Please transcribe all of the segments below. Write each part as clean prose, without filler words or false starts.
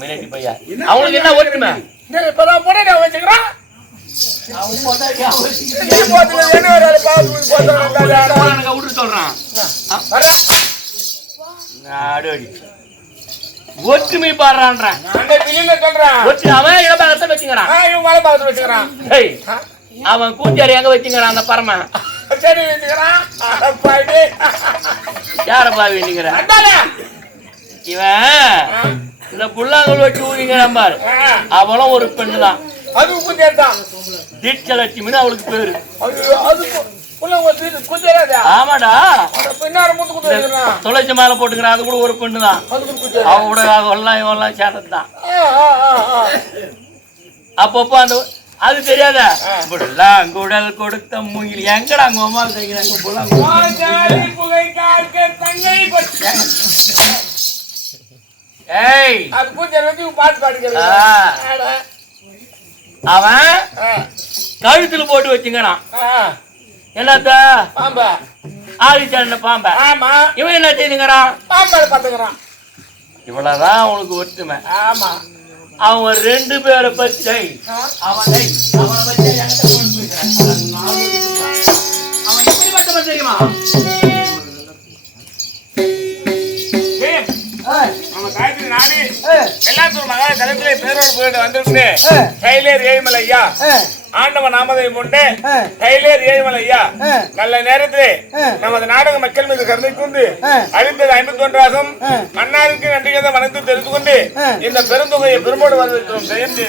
மினட்டி பையா அவங்களுக்கு என்ன ஒற்றுமை இப்பதான் போட வச்சுக்கிறான் சொல்றான் ஒற்றுமை பாடுறான் அவன் இடபாகத்தை வச்சுக்கிறான் அவன் கூட்டியாரு எங்க வச்சுக்கிறான் அந்த பரம சரி வச்சுக்கிறான் யார பாவி இவன் இந்த புல்லாங்கல் வச்சு ஊதிங்கிறான் பாரு அவளும் ஒரு பெண்ணு தான் தீட்சலட்சுமின்னு அவளுக்கு பேரு ஆமாடா துளசி மேல போட்டுக்கிறான் அது கூட ஒரு பெண்ணு தான் அவங்களோட அவெல்லாம் இவெல்லாம் சேர்ந்ததுதான் அப்பப்போ அந்த அது தெரியாத புல்லாங்குடல் கொடுத்த முகில் எங்கடா அங்க அம்மா அவன் கழுத்துல போட்டு வச்சுங்கண்ணான் என்னத்த ஆதிச்ச பாம்ப இவன் என்ன செய்துங்கிறான் இவ்வளவுதான் அவனுக்கு ஒற்றுமை அவன் ரெண்டு பேரை பற்றி அவனை எப்படிப்பட்டவன் தெரியுமா ஆண்டவன் நாமதை முன்னே கைலேர் ஏழுமலையா நல்ல நேரத்திலே நமது நாடக மக்கள் மீது கருணை கொண்டு அழிந்தது 51ஆகும் அண்ணாவுக்கு நன்றிகளை வணங்கி தெரிந்து கொண்டு இந்த பெருந்தொகையை பெருமோடு வரவேற்கிறோம். ஜெயந்தி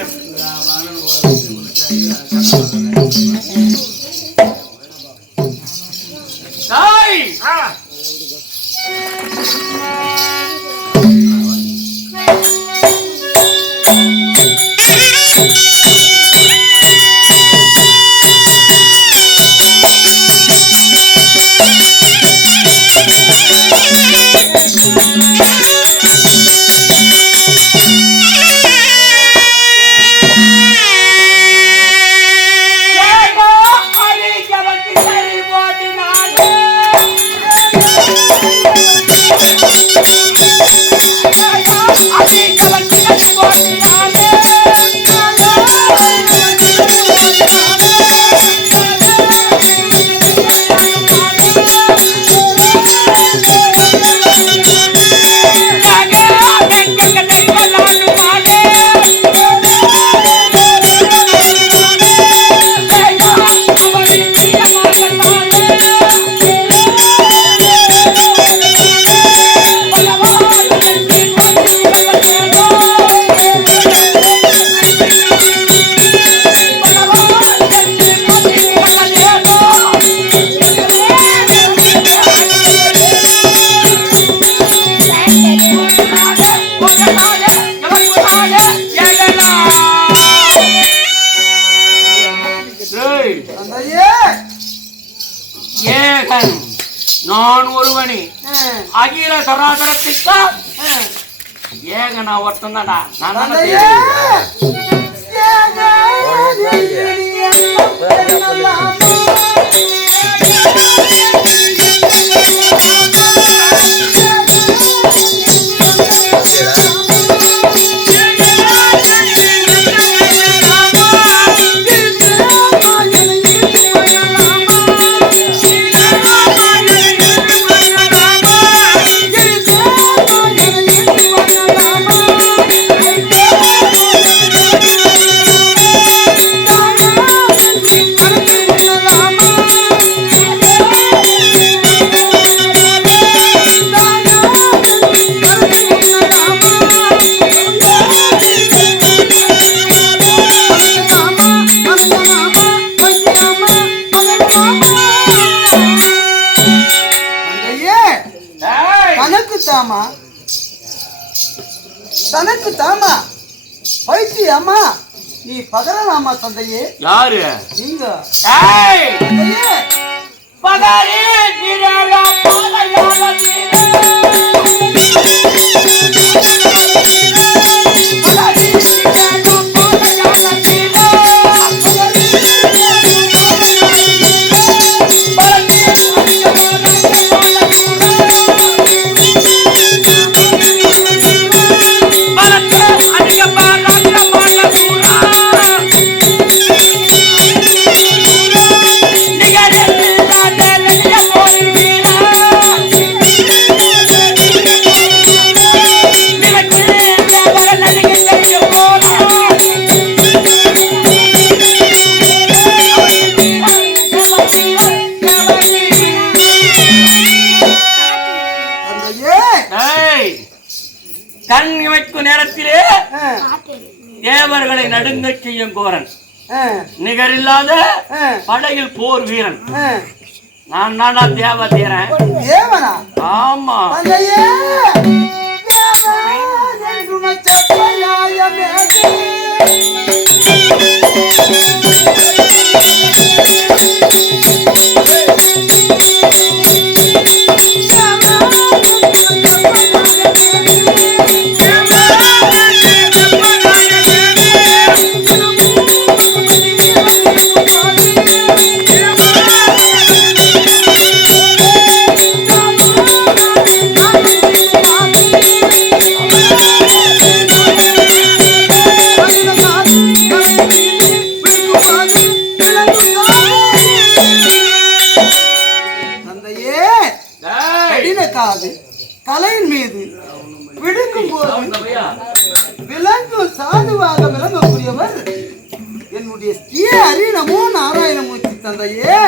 நான் ஒருவனி அகில சராசரத்திற்கு ஏகனா ஒருத்தன் தான்டா. நான் தனக்கு தாமா பைத்தியம்மா நீ பகரலாமா தந்தையே? யாரு நீங்க? பகரே திரளா பாலையால கண் இமைக்கும் நேரத்திலே தேவர்களை நடுங்கச் செய்யும் கோரன், நிகரில்லாத படையில் போர் வீரன். நான் தானா தேவ தீரன். தேவனா? ஆமா. கலையின் மீது விடுக்கும் போது விலங்கு சாதுவாக விளங்கக்கூடியவர் என்னுடைய ஸ்ரீ ஹரி நமோ நாராயணமூர்த்தி தந்தையே.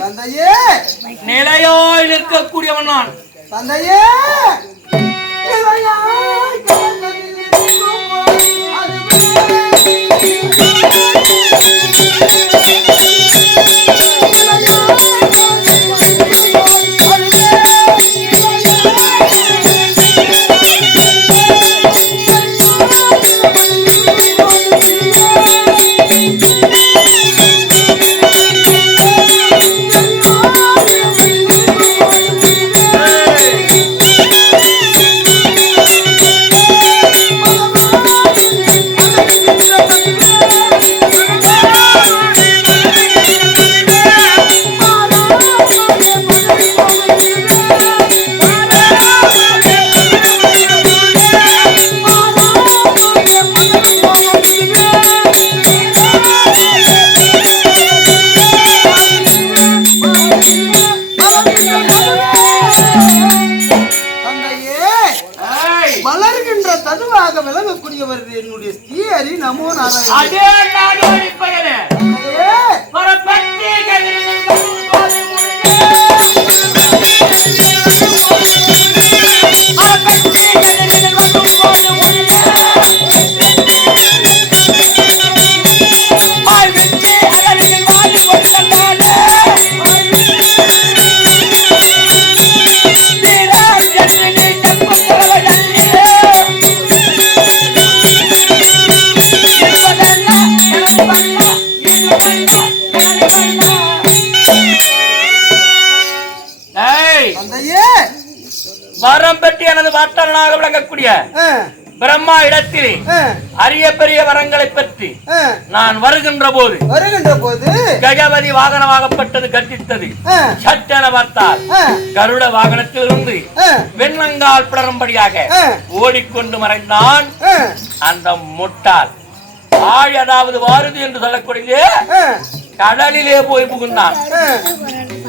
தந்தையே நிலையாய் நிற்கக்கூடியவன் நான். தந்தையே வளர்கின்ற ததுவாக விளங்கக்கூடியவர் என்னுடைய ஸ்ரீ ஹரி நமோ நாராயணன். வரம் பெற்று எனது வாட்டனாக விளங்கக்கூடிய பிரம்மா இடத்திலே அரிய பெரிய வரங்களை பற்றி நான் வருகின்ற போது கஜபதி வாகனமாகப்பட்டது கட்டித்தது. சட்டென பார்த்தால் கருட வாகனத்திலிருந்து வெண்ணங்கால் பிளரும்படியாக ஓடிக்கொண்டு மறைந்தான் அந்த முட்டாள். ஆழ் அதாவது வாருது என்று சொல்லக்கூடிய கடலிலே போய் புகுந்தான்.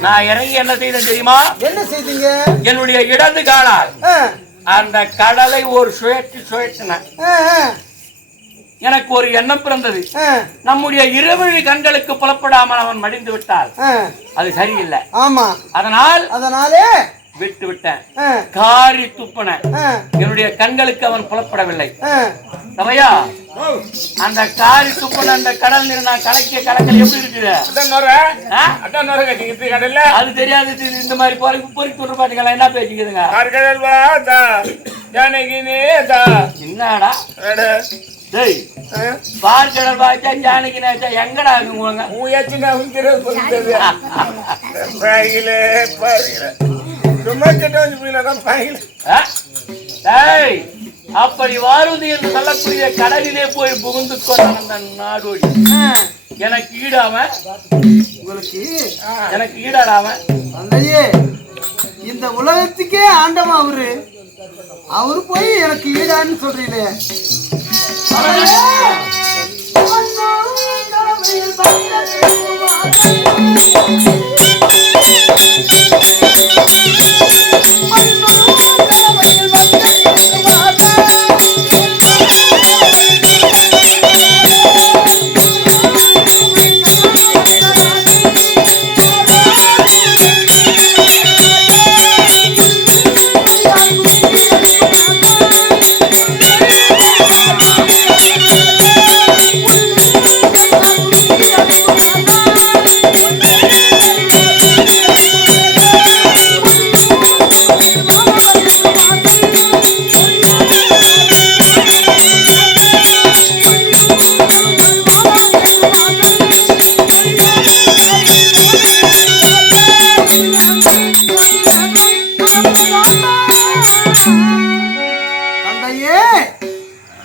நான் இறங்கி என்ன செய்தேன் தெரியுமா? என்ன செய்தீங்க? என்னுடைய இடது காலால் அந்த கடலை ஒரு சுழற்றின. எனக்கு ஒரு எண்ணம் பிறந்தது, நம்முடைய இருவழி கண்களுக்கு புலப்படாமல் அவன் மடிந்து விட்டால் அது சரியில்லை. ஆமா, அதனாலே விட்டு விட்டேன். காரி துப்பன. என்னுடைய கண்களுக்கு அவன் புலப்படவில்லை. சபையா, அந்த காரி துப்பன அந்த கடல் நீர் நான் கலக்கிய கலக்கல் எப்படி இருக்குது? அது தெரியாது. இந்த மாதிரி பொறிக்கு விட்டு பாத்தீங்களா? என்ன பேசிக்குதுங்க? என்னடா பார்க்கடல் பாய்ச்சா ஜானகி நாச்சா எங்கடா இருக்குங்க? அப்படி வாருது என்று சொல்லக்கூடிய கடலிலே போய் புகுந்து கொண்டான் அந்த நாடோடி. எனக்கு ஈடாம உங்களுக்கு எனக்கு ஈடாடாம அந்தையே இந்த உலகத்துக்கே ஆண்டவன் அவரு போய் எனக்கு ஈடான்னு சொல்றீங்களே.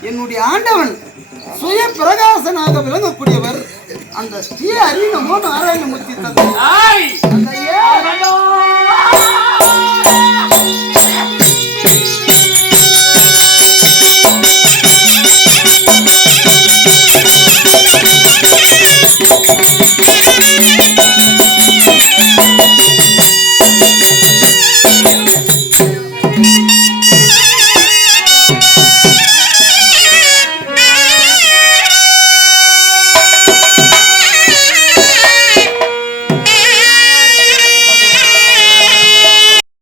என்னுடைய ஆண்டவன் சுய பிரகாசனாக விளங்கக்கூடியவர் அந்த ஸ்ரீ ஹரி நமோ நாராயணமூர்த்தி தந்தை.